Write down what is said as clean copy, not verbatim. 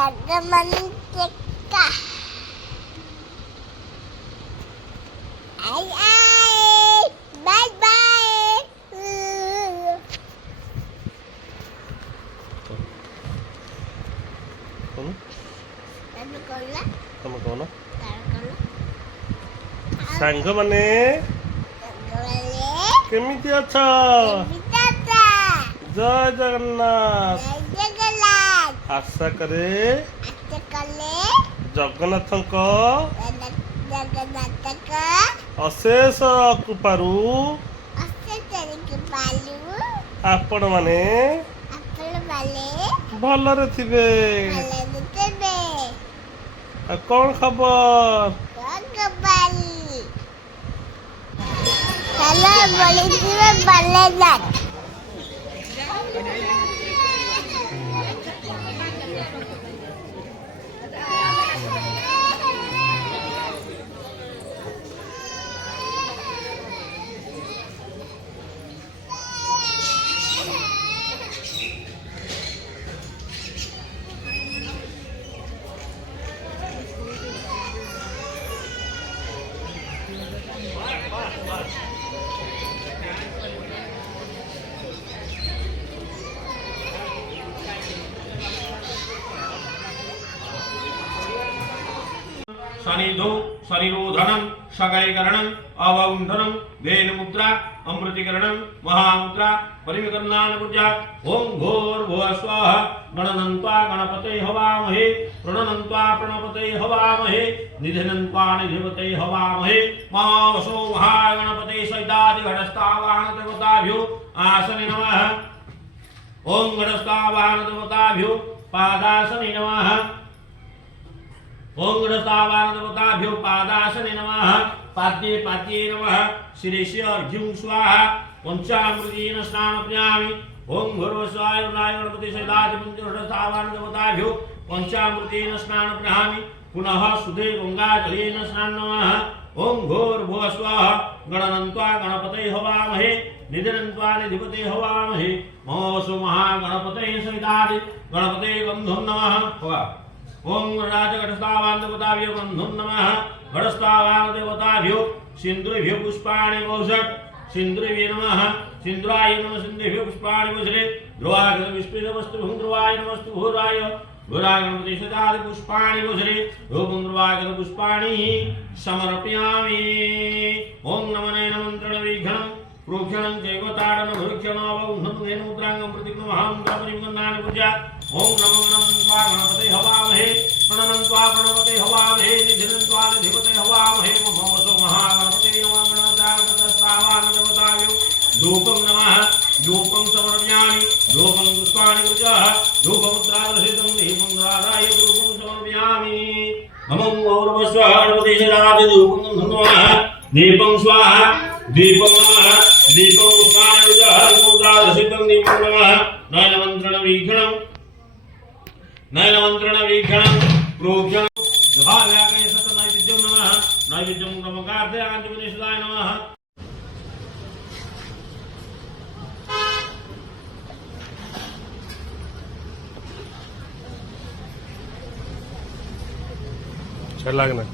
Mantika. Ay, bye bye. ତମେ କହୁନ ସାଙ୍ଗମାନେ କେମିତି ଅଛ? ଜୟ ଜଗନ୍ନାଥ। ଆଶା କରେ ଜଗନ୍ନାଥଙ୍କ ଅଶେଷ କୃପାରୁ ଆପଣ ମାନେ ଭଲରେ ଥିବେ। ଆଉ କଣ ଖବର? शनिधो शनिरोधनम शकैकरणम अवौंधनम वेलमुद्रा अमृतिकरणम महामुद्रा परिविकर्णानुपूजा ओम भूर्भुवः स्वः गणनन्त्वा गणपते हवामहे प्रणनन्त्वा प्रणपते हवामहे निधिनन्त्वा निधिपते हवामहे महावसो महागणपते सहितादिघटस्थावाहन देवताभ्यो आसने नमः ओम घटस्थावाहन देवताभ्यो पादासने नमः ओम गणस्थावानदेवताभ्यो पादासने नमः पाद्ये पाद्ये नमः शिरेश्य अर्घ्युं स्वाहा पंचामृतेन स्नानयामि ओम भूर्भुवस्वाय गणपति सहितादिपञ्चगणस्थावानदेवताभ्यो पंचामृतेन स्नानयामि पुनः सुधे गंगाजलेन स्नानः ओम भूर्भुवः स्वः गणनन्त्वा गणपते हवामहे निधिनन्त्वा निधिपते हवामहे महोऽसो महागणपते सहितादि गणपते बन्धुं नमः ओम राजघटस्थावानदेवताभ्यो बन्धुं नमः घटस्थावानदेवताभ्यो सिन्दुर्भ्यो पुष्पाणि वौषट् सिन्दुर्भ्यो नमः सिन्दुराय नमः सिन्दुर्भ्यो पुष्पाणि वौषटे ध्रुवागत विस्पृतवस्तुभुं ध्रुवाय नमस्तु भूराय भूरागणपति सदादि पुष्पाणि वौषटे रूपं ध्रुवागत पुष्पाणि समर्पयामि ओम नमने नमन्त्रण विघ्नं प्रोक्षणं चैवताडन भुक्षणवौघं वेणुमुद्रांगं प्रतिग्नमहामुद्रापरिगन्नानुपूजा ओम नमो नमः गणपते हवामहे प्रणनन्त्वा प्रणपते हवामहे निधिनन्त्वा निधिपते हवामहे महोऽसो महागणपते नमः गणपतिस्तावानदेवताभ्यो धूपं नमः धूपं समर्पयामि धूपं पुष्पाणि पूजः धूपमुद्रादर्शितं दीपं राधाय धूपं समर्पयामि नमो गौरवस्वः गणपते सदादि धूपं नमः दीपं स्वाहा दीपं नमः दीपं पुष्पाणि पूजः धूपमुद्रादर्शितं दीपं नमः नयनमन्त्रण वीक्षणं प्रोक्षणं भाव्यागे सतनैवेद्यं नमः नैवेद्यं नमकार्थे आञ्जनेश्वराय नमः चल लागना